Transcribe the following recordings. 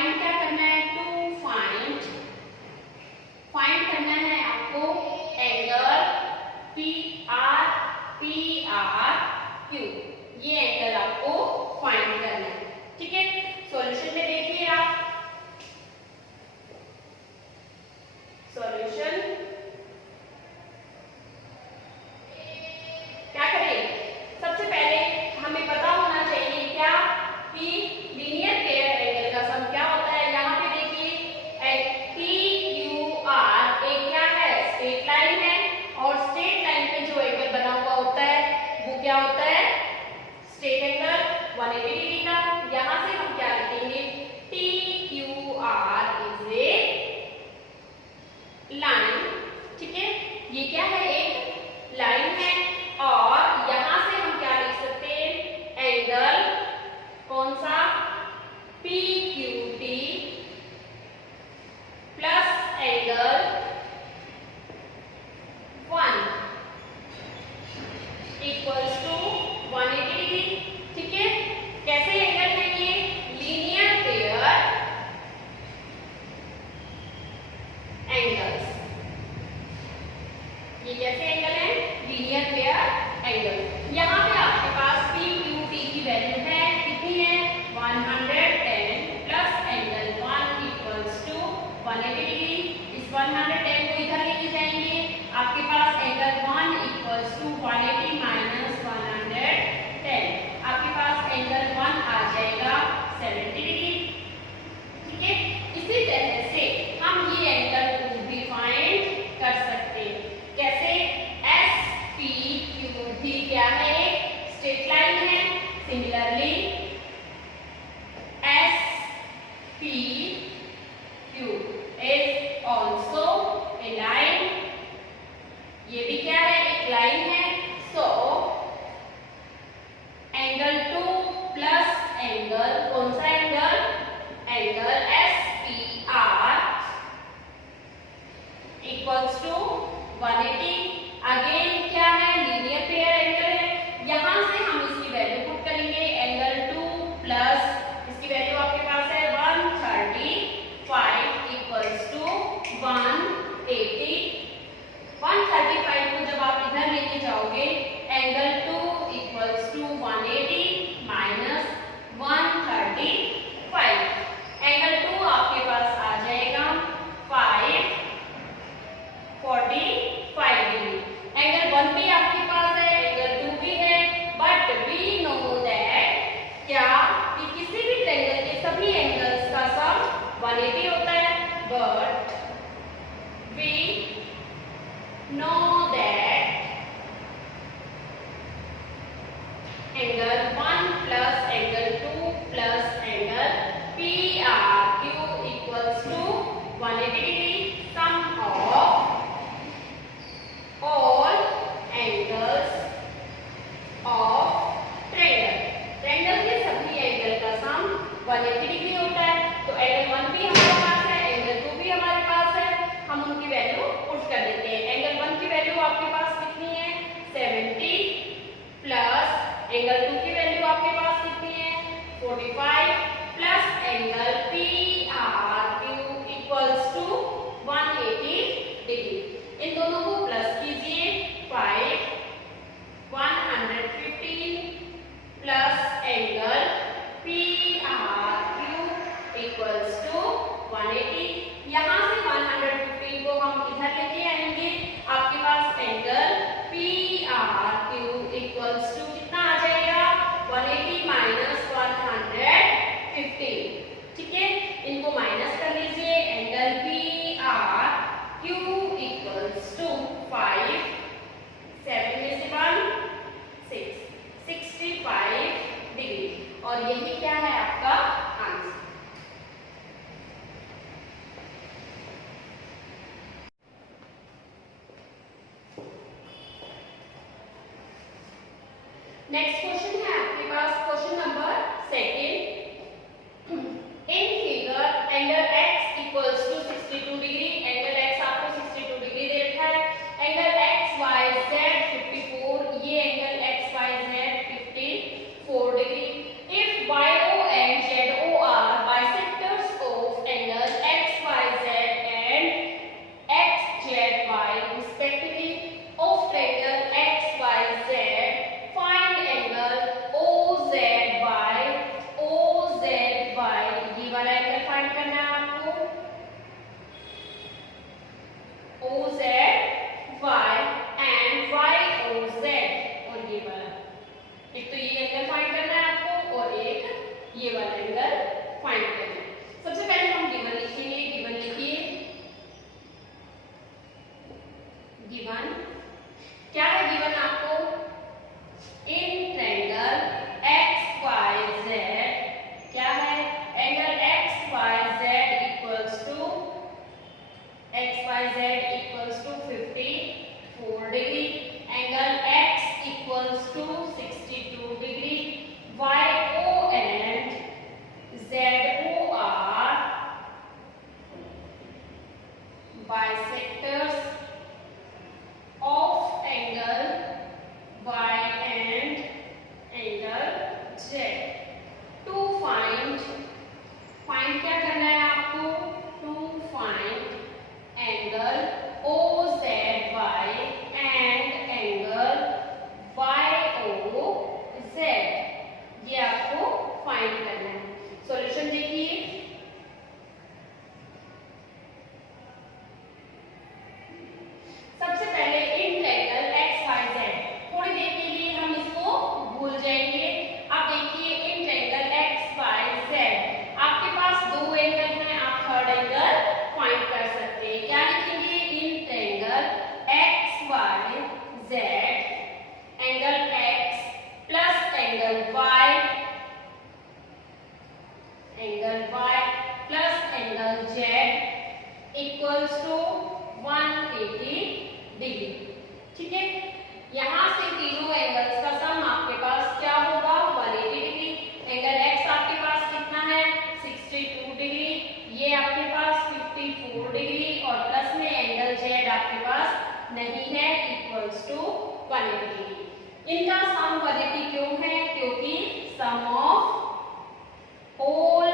Find क्या करना है, टू फाइंड करना है आपको एंगल पी आर क्यू, ये एंगल आपको फाइंड करना है। ठीक है, सॉल्यूशन में देखिए आप, सॉल्यूशन क्या करें, सबसे पहले हमें पता होना चाहिए क्या कि लीनियर पेयर एंगल का सम क्या होता है। यहाँ पे देखिए पी क्यू आर एक क्या है, स्ट्रेट लाइन है, और स्ट्रेट लाइन पे जो एंगल बना हुआ होता है वो क्या होता है, स्ट्रेट एंगल 180 डिग्री का। यहाँ से हम क्या लिखेंगे, T Q R is a line. ठीक है, ये क्या है, एक लाइन है, और यहां से हम क्या लिख सकते हैं, एंगल कौन सा, P Q T plus angle 1 equals to 180 degree. ठीक है, कैसे एंगल है ये, लीनियर पेयर एंगल्स, ये कैसे एंगल है, लीनियर पेयर एंगल। यहाँ पे आपके पास पी क्यू टी की वैल्यू है, कितनी है, 110 plus angle 1 equals to 180 degree. इस 110 को इधर लेके जाएंगे, आपके पास एंगल 1 इक्वल्स टू 180 माइनस 110, आपके पास एंगल 1 आ जाएगा 70 डिग्री। ठीक है, इसी तरह से हम ये एंगल को भी फाइंड कर सकते हैं। कैसे, एस पी क्यू टी क्या है, स्ट्रेट लाइन है, similarly S P Q is also a line, ये भी क्या है, एक लाइन है। सो एंगल 2 प्लस एंगल कौन सा angle, angle S P R equals to 180। Again क्या है, लीनियर पेयर एंगल है, यहां से हम इसकी वैल्यू पुट करेंगे, एंगल 2 प्लस इसकी वैल्यू आपके पास है 135 इक्वल्स टू 180। 135 को जब आप इधर लेके जाओगे, angle 2 equals to 180 minus 135, angle 2 आपके पास आ जाएगा 545 डिग्री। एंगल 1 भी आपके पास है, एंगल 2 भी है, बट वी नो दैट क्या कि किसी भी ट्रायंगल के सभी एंगल्स का सम 180 होता है, but we know that angle 1 plus angle 2 plus angle P R Q equals to 180 degree, sum of all angles of triangle, triangle के सभी एंगल का सम 180 डिग्री होता है। तो एंगल 1 भी हमारे पास है, एंगल 2 भी हमारे पास है, हम उनकी वैल्यू पुट कर देते हैं। एंगल 1 की वैल्यू आपके पास कितनी है, 70 प्लस एंगल 2 की वैल्यू आपके पास कितनी है, 45 plus angle P R Q equals to 180 degree. इन दोनों को प्लस कीजिए, 5 115 plus angle P R Q equals to 180। यहाँ से 115 को हम इधर लेके आएंगे, आपके पास angle P R Q equals to कितना आ जाएगा, 180 माइनस 115। ठीक है, इनको माइनस कर लीजिए, angle P R Q equals to 5, 7 में से 1 6, 65 डिग्री, और यही क्या है आपका आंसर। नेक्स्ट क्वेश्चन है आपके पास, question number 2। In figure angle x equals to 62 degree, angle x आपको 62 डिग्री दे रखा है, एंगल x y z 54, ये angle x y z 54 degree. If YO and ZO are bisectors angle Z equals to 180 degree. ठीक है, यहाँ से तीनों angles का सम आपके पास क्या होगा 180 डिग्री। एंगल एक्स आपके पास कितना है 62 डिग्री, ये आपके पास 54 डिग्री और प्लस में एंगल जेड आपके पास नहीं है इक्वल्स टू 180 डिग्री। इनका सम 180 क्यों है, क्योंकि sum of whole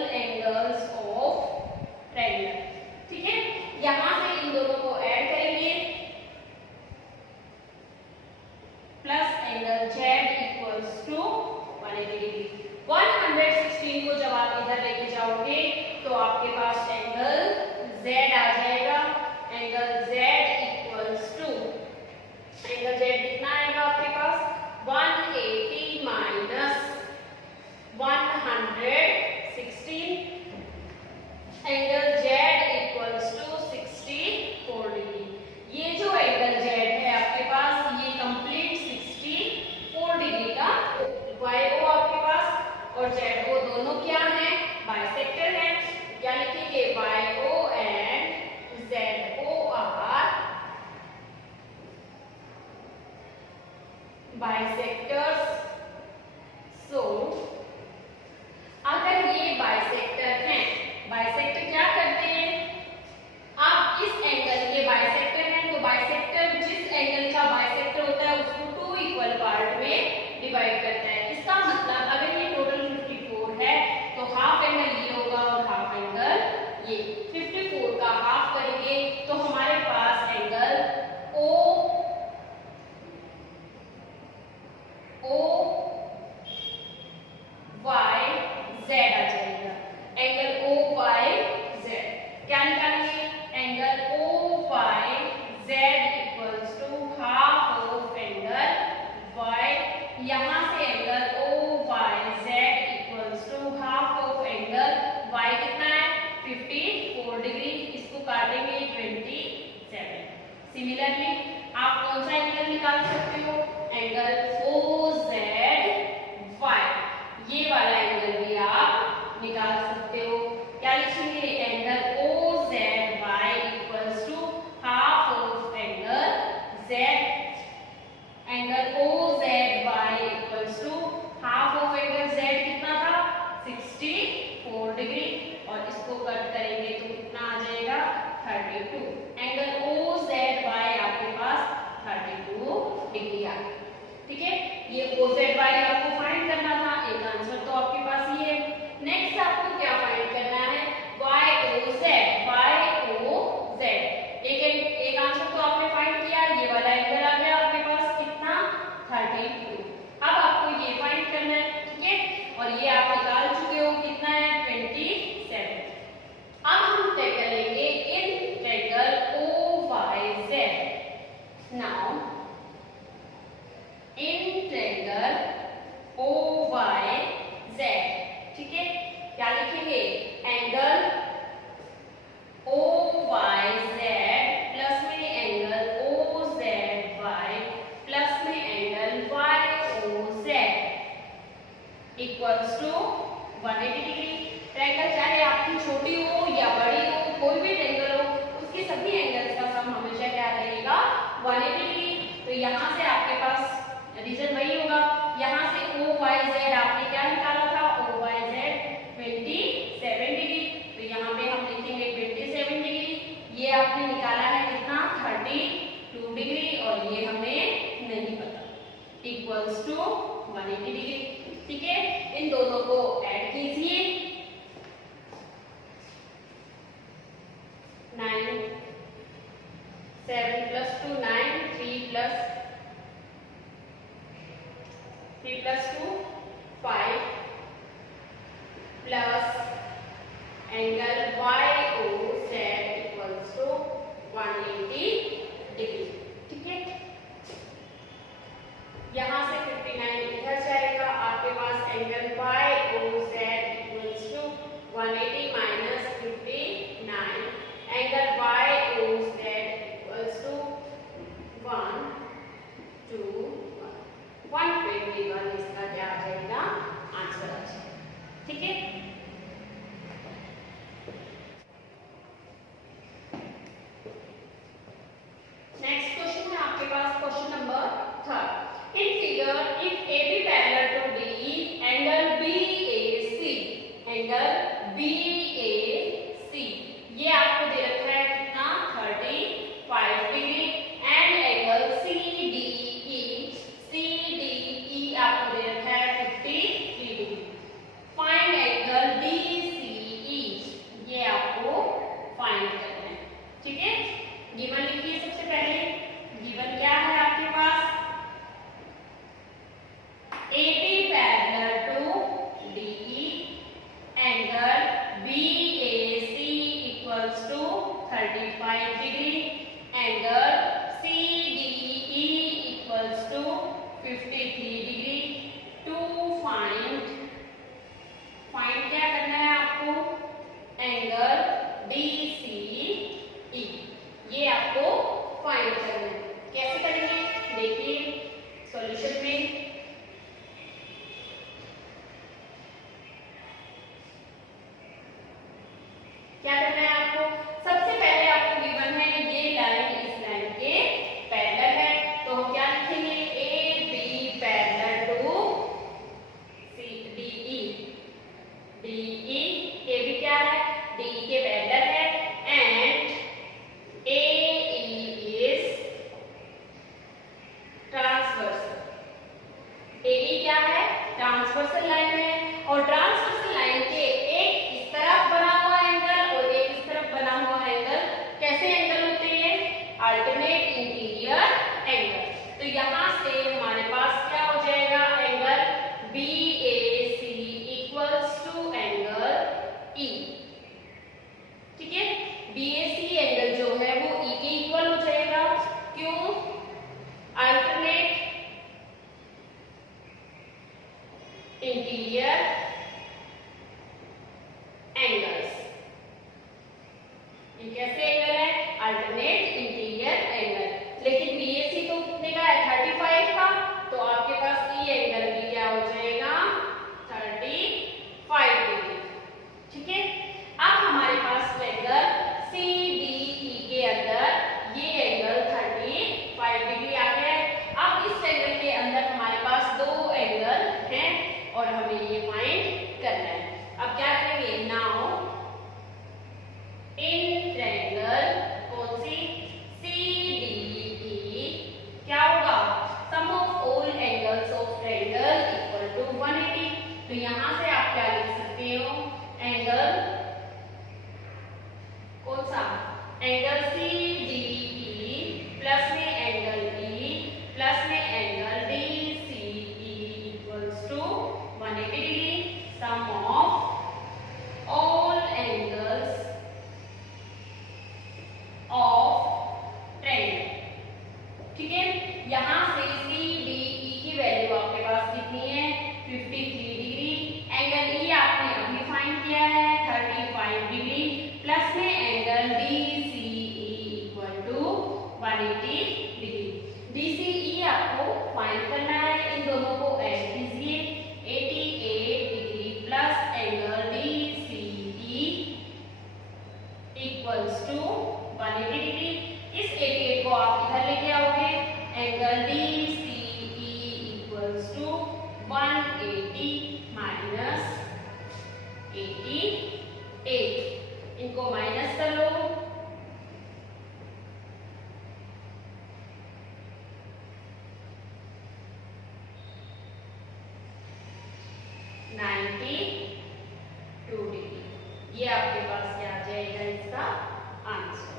angles of triangle. ठीक है, यहां से इन दोनों को ऐड करेंगे, plus angle Z equals to 180 degree. 116 को जब आप इधर लेके जाओगे तो आपके पास एंगल जेड आ जाएगा। Angle Z equals to, angle Z कितना आएगा आपके पास 180 minus 116, angle Z equals to 64 degree. ये जो एंगल जेड है आपके पास ये कंप्लीट 64 डिग्री का वाई ओ आपके पास और जेड ओ दोनों क्या है बाइसेक्टर है। क्या लिखेंगे Y O and Z O are bisectors. So अगर ये बाइसेक्टर हैं, बाइसेक्टर क्या करते हैं, आप इस एंगल के बाइसेक्टर हैं तो बाइसेक्टर जिस एंगल का बाइसेक्टर होता है उसको 2 इक्वल पार्ट में डिवाइड करता है। इसका मतलब अगर ये टोटल 54 है तो हाफ एंगल ये होगा और हाफ एंगल ये। 54 का हाफ करेंगे तो हमारे पास एंगल ओ वाई जेड आ जाएगा। एंगल ओ वाई जेड क्या निकालेंगे, angle O Y Z equals to half of angle Y. यहां से angle O Y Z equals to half of angle Y कितना है 54 डिग्री, इसको काटेंगे 27। सिमिलरली आप कौन सा एंगल निकाल सकते हो, एंगल ओ जेड वाई, ये वाला एंगल भी आप निकाल सकते हो। क्या लिखेंगे, angle O Z Y equals to half of angle Z. Angle O Z Y equals to half of angle Z कितना था 64 डिग्री और इसको कट करेंगे तो कितना आ जाएगा 32। एंगल ओ जेड वाई आपके पास 32 डिग्री आ गया। ठीक है, ये ओ जेड वाई आपको फाइंड करना था, एक आंसर तो आपके पास ये है। नेक्स्ट आपको क्या फाइंड करना है Y O Z, Y O Z. एक आंसर तो आपने फाइंड किया, ये वाला एंगल आ गया आपके पास कितना 32। अब आपको ये फाइंड करना है। ठीक है, और ये आप निकाल चुके हो कितना है 27। अब हम ट्रायंगल लेंगे in triangle O Y Z. Now in triangle O Y Z. ठीक है, क्या लिखेंगे, angle O Y Z plus में angle O Z Y plus में angle Y O Z equals to 180 degree. Triangle चाहे आपकी छोटी हो या बड़ी हो, कोई भी ट्रायंगल हो, उसके सभी एंगल्स का सम हमेशा क्या रहेगा 180 डिग्री। तो यहाँ से आपके पास रीजन वही होगा, यहाँ से ओ वाई जेड आपने क्या निकाला था ओ वाई जेड 27 डिग्री, तो यहाँ पे हम लिखेंगे 27 डिग्री। ये आपने निकाला है कितना 32 डिग्री और ये हमें नहीं पता, इक्वल्स टू 180 डिग्री। ठीक है, इन दोनों को ऐड कीजिए, 9 7 plus 2 9, 3 plus 2 5 plus angle Y O Z equals to 180 degree. ठीक है, यहाँ से 59 इधर जाएगा, आपके पास angle Y O Z equals to 180 minus 59, angle Y O Z equals to 1 2 121। इसका क्या आ जाएगा आंसर आ जाएगा। ट्रांसवर्सल लाइन है और ट्रांसवर्सल लाइन के एक इस तरफ बना हुआ एंगल और एक इस तरफ बना हुआ एंगल कैसे एंगल होते हैं? Alternate interior angle. तो यहाँ से हमारे पास क्या हो जाएगा? Angle BAC equals to angle E। ठीक है, BAC एंगल जो है वो E के इक्वल हो जाएगा। क्यों? Alternate interior angles. ये कैसे एंगल है? Alternate interior angle. लेकिन BAC तो कितने का है? 35 का। तो आपके पास E एंगल भी क्या हो जाएगा? 35 डिग्री। ठीक है, अब हमारे पास एंगल CDE के अंदर ये एंगल 35 डिग्री आ गया है। अब इस एंगल के अंदर हमारे पास दो एंगल हैं और हमें ये फाइंड करना है। अब क्या करेंगे? नाउ इन ट्रायंगल कौन सी? CDE क्या होगा? Sum of all angles of triangle equal to 180। तो यहाँ से आप क्या लिख सकते हो? एंगल कौन सा? एंगल CDE प्लस में एंगल E प्लस में angle DCE equals to 180 degree. Sum of all angles of triangle. ठीक है, यहाँ से CDE की वैल्यू आपके पास कितनी है? 53 डिग्री। एंगल E आपने अभी फाइंड किया है 35 डिग्री प्लस में angle DCE equal to 180 degree. DCE आपको फाइंड करना है, इन दोनों को ऐड कीजिए। 88 degree plus angle DCE equals to 180 degree. इस 88 को आप इधर लेके आओगे, angle DCE equals to 180 minus 88। इनको माइनस कर लो। डिग्री। ये आपके पास क्या आ जाएगा? इसका आंसर।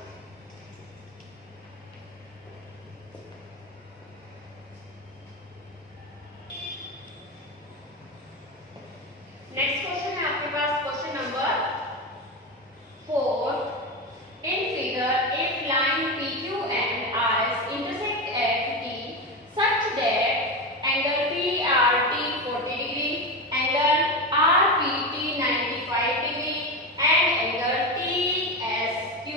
नेक्स्ट क्वेश्चन है आपके पास question number 4। In figure if line PQ and RS intersect at T such that angle PRT 40 degree, angle RPT 95 degree and angle TSQ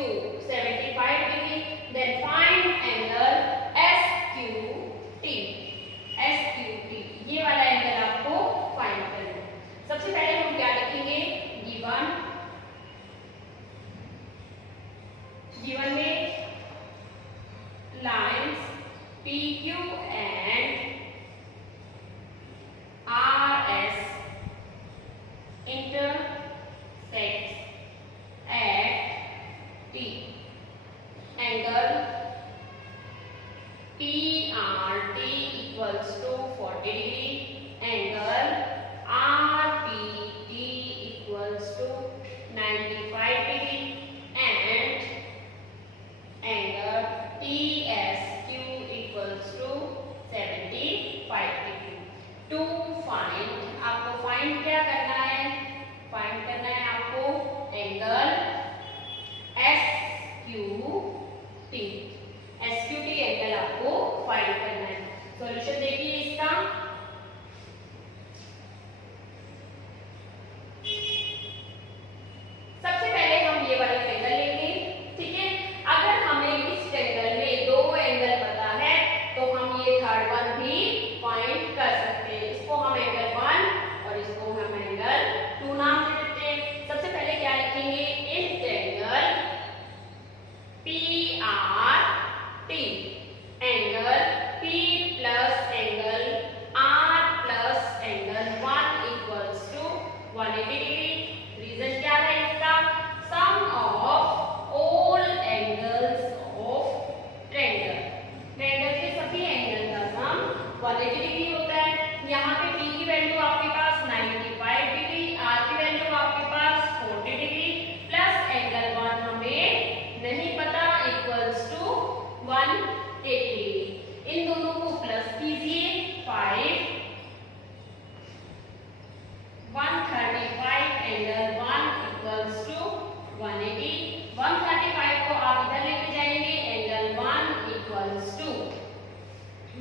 180, 135 को आप इधर लेके जाएंगे, angle 1 equals to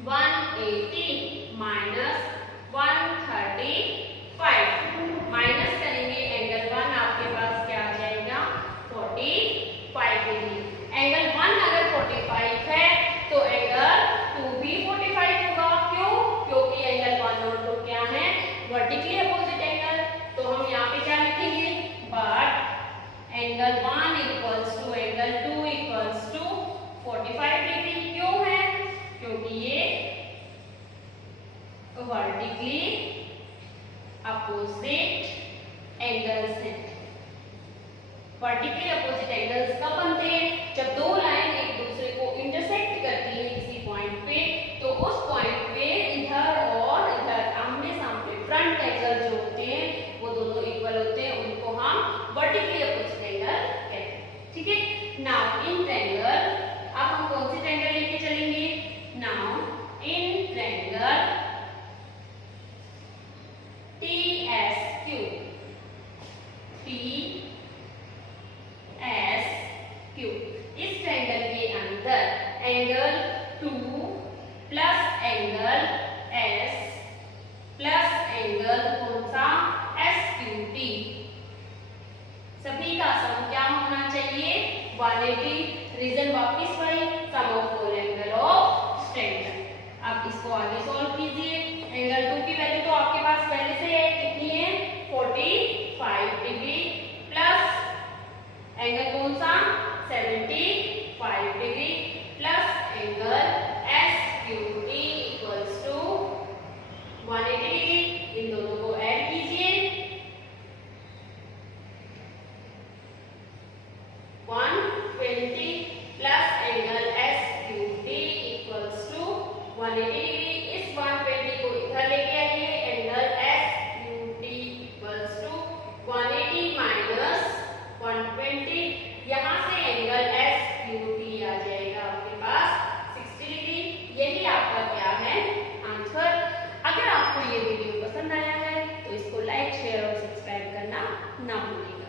180 minus 135, minus करेंगे angle 1 आपके पास क्या आ जाएगा 45 डिग्री। एंगल 1 अगर 45 है तो एंगल 2 भी 45 होगा। क्यों? क्योंकि एंगल 1 और 2 क्या है वर्टिकली अपोजिट एंगल। तो हम यहाँ पे क्या लिखेंगे, but angle 1 equals to angle 2 equals to 45 degree. क्यों है? क्योंकि ये वर्टिकली अपोजिट एंगल्स हैं। वर्टिकली अपोजिट एंगल्स कब बनते हैं? जब दो लाइन एक दूसरे को इंटरसेक्ट करती है किसी पॉइंट पे, तो उस पॉइंट पे इधर और इधर आमने सामने फ्रंट एंगल जो होते हैं वो दोनों इक्वल होते हैं, उनको हम वर्टिकली अपोजिट एंगल कहते हैं। ठीक है। नाउ इन ट्रायंगल अब हम कौन सी ट्रायंगल लेके चलेंगे? Now in triangle TSQ, TSQ, इस ट्रायंगल के अंदर angle 2 plus angle S plus angle कौन सा SQT, सभी का सम क्या होना चाहिए 180। रीजन वापिस वही, sum of all angle of triangle. अब इसको आगे सॉल्व कीजिए। एंगल 2 की वैल्यू तो आपके पास पहले से है, कितनी है 45 डिग्री, प्लस एंगल कौन सा 75 डिग्री, plus angle SQT equals to 180 degree. इन दोनों को ऐड कीजिए, 120 plus angle SQT equals to 180 degree. इस 120 को इधर लेके आइए, angle SQT equals to 180 minus 120, यहाँ से एंगल SQT आ जाएगा आपके पास 60 डिग्री। यही आपका क्या है आंसर। अगर आपको ये वीडियो पसंद आया है तो इसको लाइक शेयर और सब्सक्राइब करना ना भूलिए।